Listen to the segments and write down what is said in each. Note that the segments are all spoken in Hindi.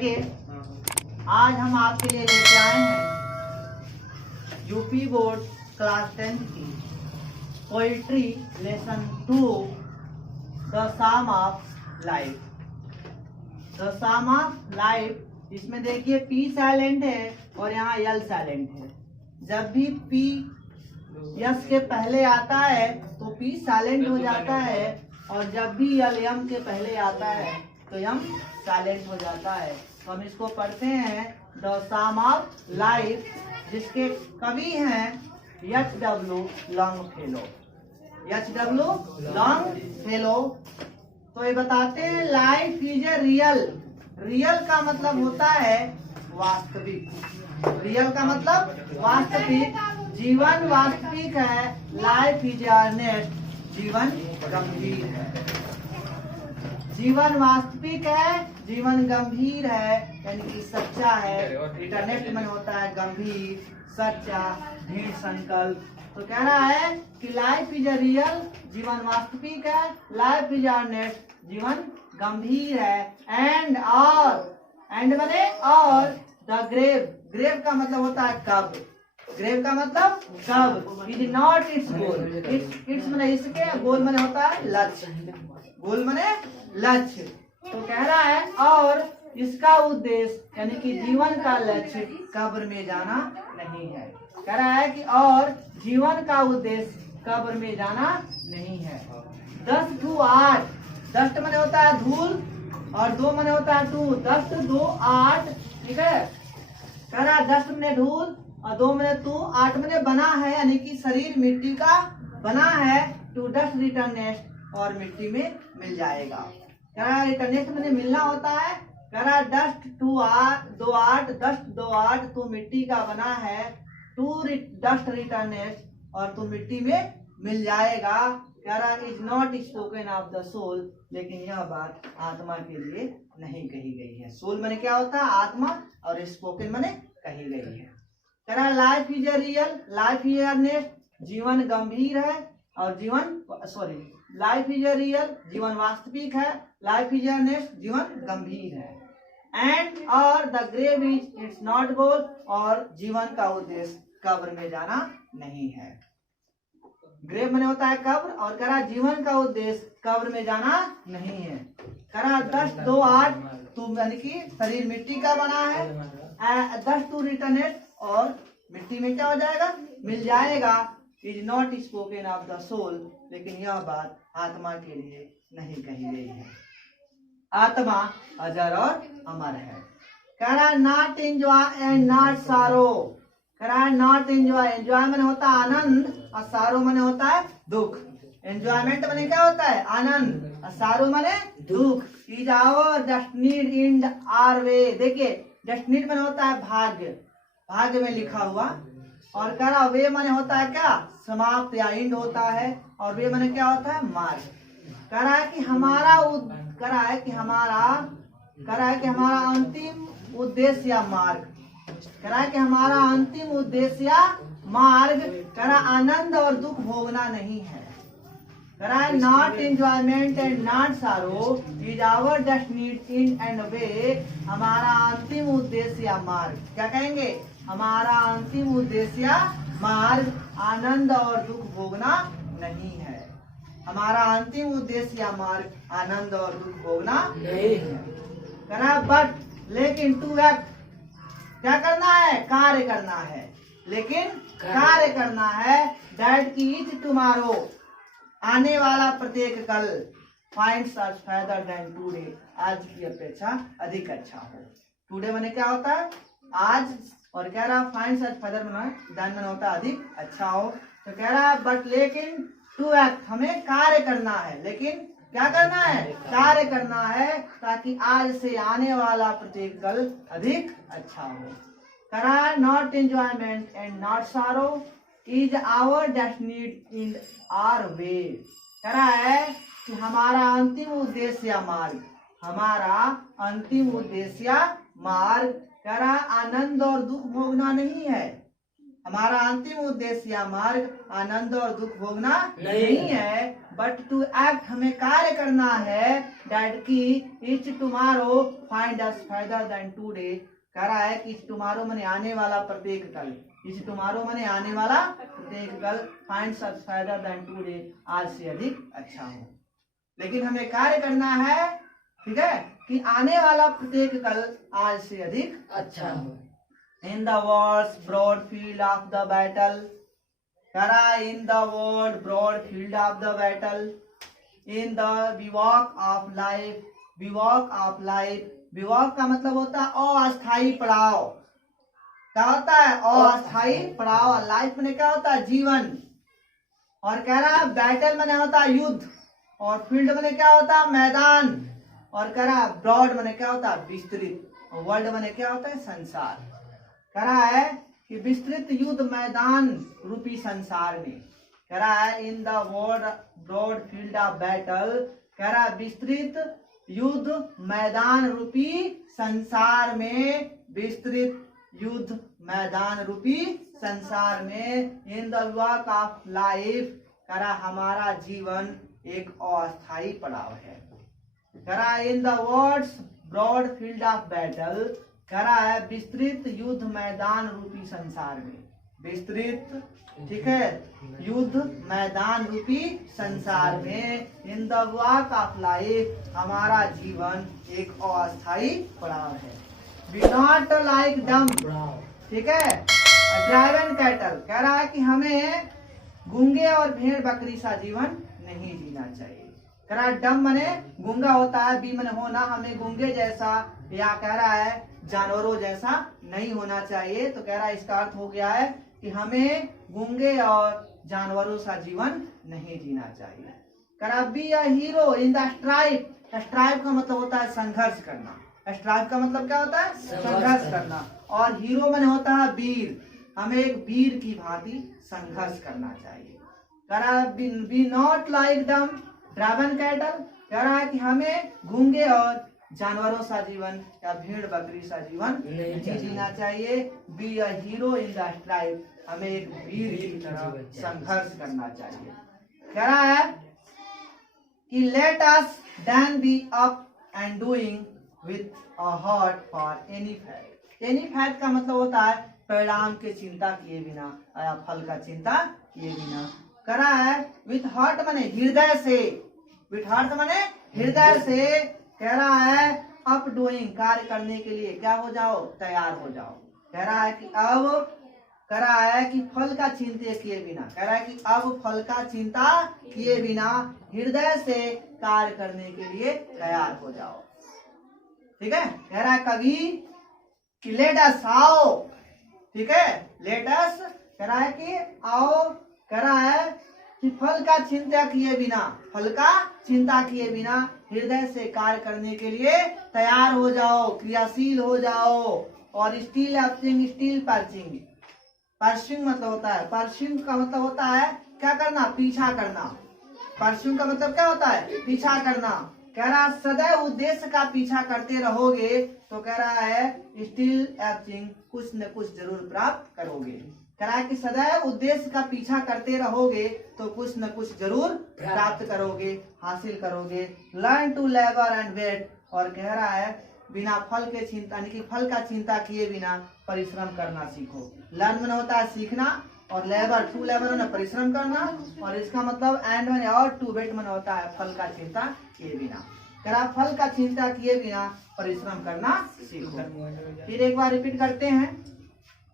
देखिए आज हम आपके लिए लेके आए हैं यूपी बोर्ड क्लास 10 की poetry lesson 2 the psalm of life. The psalm of life, इसमें देखिए पी साइलेंट है और यहाँ यल साइलेंट है। जब भी पी यस के पहले आता है तो पी साइलेंट हो जाता है और जब भी यल यम के पहले आता है तो यम साइलेंट हो जाता है। तो हम इसको पढ़ते हैं द साम ऑफ लाइफ, जिसके कवि हैं H.W. लॉन्गफेलो। H.W. लॉन्गफेलो तो ये बताते हैं life is a real. Real का मतलब होता है वास्तविक। रियल का मतलब वास्तविक, जीवन वास्तविक है। लाइफ इज अर्नेस्ट, जीवन गंभीर है। जीवन वास्तविक है, जीवन गंभीर है, यानी कि सच्चा है। इंटरनेट में होता है गंभीर, सच्चा, दृढ़ संकल्प। तो कह रहा है कि लाइफ इज अ रियल, जीवन वास्तविक है। लाइफ इज अर्नेस्ट, जीवन गंभीर है। एंड बने और द ग्रेव, ग्रेव का मतलब होता है कब्र। ग्रेव का मतलब कब, is not its goal. It's मने इसके, गोल मने होता है लक्ष्य। गोल मने लक्ष्य। तो कह रहा है और इसका उद्देश्य यानी कि जीवन का लक्ष्य कब्र में जाना नहीं है। कह रहा है कि और जीवन का उद्देश्य कब्र में जाना नहीं है। 10 to 8, डस्ट मने होता है धूल और 2 मने होता है 2। 10 2 8, ठीक है। कह रहा है डस्ट मने धूल और 2 मने 2, 8 मने बना है, यानी कि शरीर मिट्टी का बना है। टू डस्ट रिटर्नेस्ट, और मिट्टी में मिल जाएगा। कह रहा है रिटर्नेस्ट मने मिलना होता है। कह रहा है डस्ट 2 8, डस्ट 2 8, तू मिट्टी का बना है। टू डस्ट रिटर्नेस्ट, और तू मिट्टी में मिल जाएगा। कह रहा है is not spoken of the soul, लेकिन यह बात आत्मा के लिए नहीं कही गई है। सोल मने क्या होता है? आत्मा, और स्पोकन मने कही गई है। कह रहा है life is a real, life is earnest, जीवन गंभीर है और लाइफ इज ए रियल, जीवन वास्तविक है। लाइफ इज अर्नेस्ट, जीवन गंभीर है। एंड और the grave is its not goal, और जीवन का उद्देश्य कब्र में जाना नहीं है। ग्रेव मने होता है कब्र, और कह रहा जीवन का उद्देश्य कब्र में जाना नहीं है। कह रहा 10 2 8, तुम यानी कि शरीर मिट्टी का बना है। 10 टू रिटर्नेट, और मिट्टी में क्या हो जाएगा? मिल जाएगा। Is not spoken of the soul, लेकिन यह बात आत्मा के लिए नहीं कही गई है। आत्मा अजर और अमर है। कह रहा नॉट एंजॉय एंड नॉट सारो। कह रहा है नॉट एंजॉय, एंजॉय मैंने होता है आनंद और सारो मैंने होता है दुख। एंजॉयमेंट मैंने क्या होता है? आनंद, और सारो मैंने दुख। Is our destined end or वे। देखिए डेस्टिनीड मैंने होता है भाग्य, भाग्य में लिखा हुआ। और कह रहा वे मैंने होता है क्या? समाप्त या इंड होता है। और वे मैंने क्या होता है? मार्ग। कह रहा है कि हमारा अंतिम उद्देश्य या मार्ग। कह रहा है कि हमारा अंतिम उद्देश्य या मार्ग, कह रहा आनंद और दुख भोगना नहीं है। कह रहा है not enjoyment and not sorrow is our destined end and way. हमारा अंतिम उद्देश्य या मार्ग, क्या कहेंगे? हमारा अंतिम उद्देश्य या मार्ग आनंद और दुख भोगना नहीं है। हमारा अंतिम उद्देश्य या मार्ग आनंद और दुख भोगना नहीं है। कह रहा बट, लेकिन टू एक्ट, क्या करना है? कार्य करना है। लेकिन कार्य करना है। दैट की ईच टुमारो, आने वाला प्रत्येक कल। फाइंड्स अस फर्दर देन टुडे, आज की अपेक्षा अधिक अच्छा हो। टुडे मैंने क्या होता है? आज। और कह रहा फाइंड्स अस फर्दर देन मैंने होता है अधिक अच्छा हो। तो कह रहा बट लेकिन टू एक्ट, हमें कार्य करना है। लेकिन क्या करना है? कार्य करना है, ताकि आज से आने वाला प्रत्येक कल अधिक अच्छा हो। कह रहा not enjoyment and not sorrow is our destined end or way. कह रहा है कि हमारा अंतिम उद्देश्य या मार्ग, हमारा अंतिम उद्देश्य या मार्ग, कह रहा आनंद और दुख भोगना नहीं है। हमारा अंतिम उद्देश्य या मार्ग आनंद और दुख भोगना नहीं है, बट टू एक्ट, हमें कार्य करना है, दैट की each tomorrow find us further than today. कह रहा है कि टुमारो माने आने वाला प्रत्येक कल, इस टुमारो माने आने वाला प्रत्येक कल, find us further than today, आज से अधिक अच्छा हो। लेकिन हमें कार्य करना है, ठीक है, कि आने वाला प्रत्येक कल आज से अधिक अच्छा हो। In the world's broad field of the battle, करा in the world broad field of the battle, in the bivouac of life, bivouac of life, bivouac का मतलब होता है अस्थाई पड़ाव। क्या होता है? अस्थाई पड़ाव। लाइफ में क्या होता है? जीवन। और कह रहा है बैटल में होता है युद्ध, और फील्ड में क्या होता है? मैदान। और कह रहा है ब्रॉड में क्या होता है? विस्तृत। और वर्ल्ड में क्या होता है? संसार। कह रहा है कि विस्तृत युद्ध मैदान रूपी संसार में, कह रहा है in the world broad field of battle, कह रहा है विस्तृत युद्ध मैदान रूपी संसार में, विस्तृत युद्ध मैदान रूपी संसार में, in the walk of life, कह रहा हमारा जीवन एक अस्थायी पड़ाव है। कह रहा है in the world's broad field of battle, कह रहा है विस्तृत युद्ध मैदान रूपी संसार में, विस्तृत, ठीक है, युद्ध मैदान रूपी संसार में, in the walk of life, हमारा जीवन एक अस्थायी पड़ाव है। बी नॉट लाइक डम, ठीक है, ड्रैगन कैटल, कह रहा है कि हमें गूंगे और भेड़ बकरी सा जीवन नहीं जीना चाहिए। कह रहा है डम मने गूंगा होता है, बी मने होना, हमें गूंगे जैसा या कह रहा है जानवरों जैसा नहीं होना चाहिए। तो कह रहा है इसका अर्थ हो गया है कि हमें गूंगे और जानवरों सा जीवन नहीं जीना चाहिए। कह रहा be a hero in the stripe, stripe का मतलब होता है संघर्ष करना। स्ट्राइप का मतलब क्या होता है? संघर्ष करना। और हीरो मन होता है वीर, हमें एक वीर की भांति संघर्ष करना चाहिए। कह रहा be not like dumb dragon cattle, कह रहा है कि हमें गूंगे और जानवरों सा जीवन या भेड़ बकरी सा जीवन नहीं जीना चाहिए। Be a hero in the stripe, हमें एक वीर की तरह संघर्ष करना चाहिए। कह रहा है कि let us then be up and doing with a heart for any fact. Any fact का मतलब होता है परिणाम की चिंता किए बिना या फल का चिंता किए बिना। कह रहा है विथ हार्ट माने हृदय से, विथ हार्ट माने हृदय से, कह रहा है अप डूइंग, कार्य करने के लिए क्या हो जाओ? तैयार हो जाओ। कह रहा है कि अब, कह रहा है कि फल का चिंता किए बिना, कह रहा है कि अब फल का चिंता किए बिना हृदय से कार्य करने के लिए तैयार हो जाओ। ठीक है, कह रहा है कभी कि लेट अस आओ, ठीक है, लेट अस, कह रहा है कि आओ, कह रहा है कि फल का चिंता किए बिना, फल का चिंता किए बिना हृदय से कार्य करने के लिए तैयार हो जाओ, क्रियाशील हो जाओ। और steel acting, steel perching, pursuing मतलब होता है, पर्सिंग का मतलब होता है क्या करना? पीछा करना। पर्सिंग का मतलब क्या होता है? पीछा करना। कह रहा है सदैव उद्देश्य का पीछा करते रहोगे तो कह रहा है स्टील एक्टिंग कुछ न कुछ जरूर प्राप्त करोगे। कह रहा है कि सदैव उद्देश्य का पीछा करते रहोगे तो कुछ न कुछ जरूर प्राप्त करोगे, हासिल करोगे। Learn to labour and wait, और कह रहा है बिना फल के चिंता, यानी कि फल का चिंता किए बिना परिश्रम करना सीखो। लर्न में होता है सीखना, और लेबर, टू लेबर में परिश्रम करना, और इसका मतलब एंड में और टू वेट में होता है फल का चिंता किए बिना। कह रहा फल का चिंता किए बिना परिश्रम करना सीखो। फिर एक बार रिपीट करते हैं,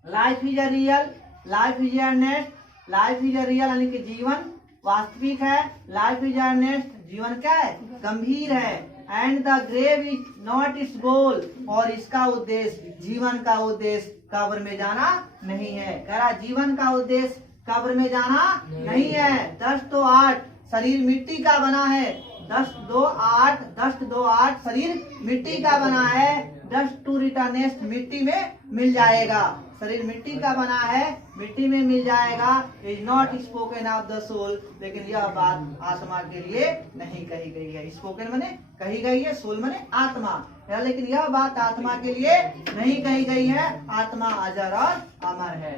life is a real, life is earnest, life is a real यानी कि जीवन वास्तविक है, लाइफ इज अर्नेस्ट, जीवन क्या है? गंभीर है, and the grave is not its goal, और इसका उद्देश्य, जीवन का उद्देश्य कब्र में जाना नहीं है। कह रहा जीवन का उद्देश्य कब्र में जाना नहीं है। 10 तो 8 शरीर मिट्टी का बना है, 10 2 8, 10 2 8 शरीर मिट्टी का बना है। 10 टू रिटर्नेस्ट, मिट्टी में मिल जाएगा, शरीर मिट्टी का बना है, मिट्टी में मिल जाएगा। Is not spoken of the soul, लेकिन यह बात आत्मा के लिए नहीं कही गई है। स्पोकन माने कही गई है, सोल माने आत्मा, लेकिन यह बात आत्मा के लिए नहीं कही गई है। आत्मा अजर और अमर है।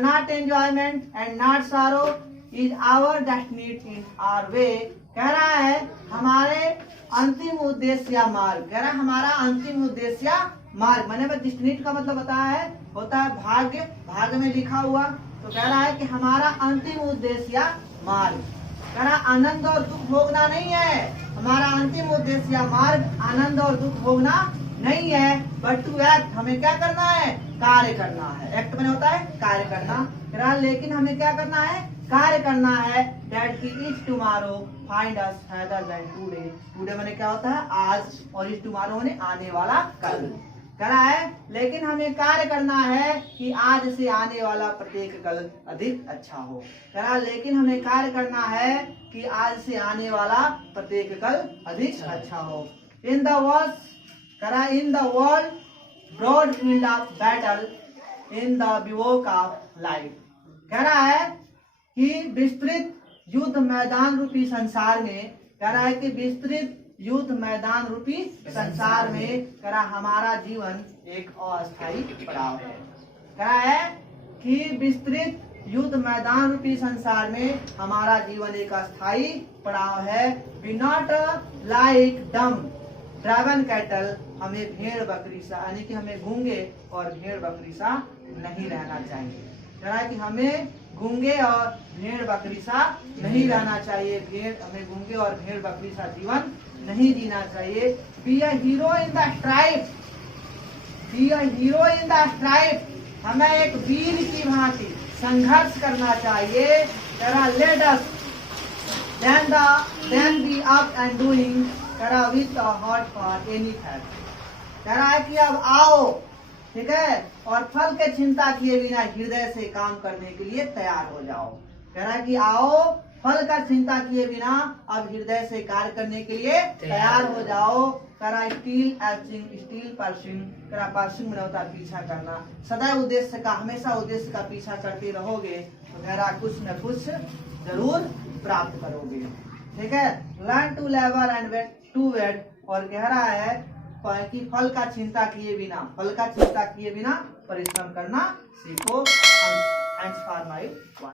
Not enjoyment and not sorrow is our destiny in our way. कह रहा है हमारे अंतिम उद्देश्य या मार्ग, कह रहा है हमारा अंतिम उद्देश्य या मार्ग, मैंने डेस्टिनेट का मतलब बताया है, होता है भाग्य, भाग्य में लिखा हुआ। तो कह रहा है कि हमारा अंतिम उद्देश्य या मार्ग, कह रहा आनंद और दुख भोगना नहीं है, हमारा अंतिम उद्देश्य या मार्ग आनंद और दुख भोगना नहीं है, बट टू एक्ट, हमें क्या करना है, कार्य करना है। एक्ट में होता है कार्य करना, कह रहा लेकिन हमें क्या करना है, कार्य करना है। दैट की is tomorrow find us further than today, today मैंने क्या होता है आज, और इज टुमारो मैंने आने वाला कल। कह रहा है लेकिन हमें कार्य करना है कि आज से आने वाला प्रत्येक कल अधिक अच्छा हो। कह रहा लेकिन हमें कार्य करना है कि आज से आने वाला प्रत्येक कल अधिक अच्छा हो। इन द वर्ल्ड, कह रहा in the world broad field of battle in the bivouac of life, कह रहा है कि विस्तृत युद्ध मैदान रूपी संसार में, कह रहा है कि विस्तृत युद्ध मैदान रूपी संसार में, कह रहा हमारा जीवन एक अस्थायी पड़ाव है। कह रहा है कि विस्तृत युद्ध मैदान रूपी संसार में हमारा जीवन एक अस्थायी पड़ाव है। We not like dumb dragon cattle, हमें भेड़ बकरी सा, यानी कि हमें गूंगे और भेड़ बकरी सा नहीं रहना चाहिए। कह रहा है कि हमें गूंगे और भेड़ बकरी सा नहीं रहना चाहिए, भेड़ हमें गूंगे और भेड़ बकरी सा जीवन नहीं जीना चाहिए। Be a hero in the strife, be a hero in the strife, हमें एक वीर की भांति संघर्ष करना चाहिए। कह रहा let us then be up and doing, कह रहा with a heart for any fact, कह रहा है कि अब आओ, ठीक है, और फल के चिंता किए बिना हृदय से काम करने के लिए तैयार हो जाओ। कह रहा है कि आओ फल का चिंता किए बिना अब हृदय से कार्य करने के लिए तैयार हो जाओ। कह रहा स्टील एचिंग, स्टील परसिंग, कह रहा परसिंग में होता पीछा करना, सदैव उद्देश्य का, हमेशा उद्देश्य का पीछा करते रहोगे तो कह रहा कुछ न कुछ जरूर प्राप्त करोगे। ठीक है, learn to labour and wait to wait, और कह रहा है कि फल का चिंता किए बिना, फल का चिंता किए बिना परिश्रम करना सीखो। Thanks for my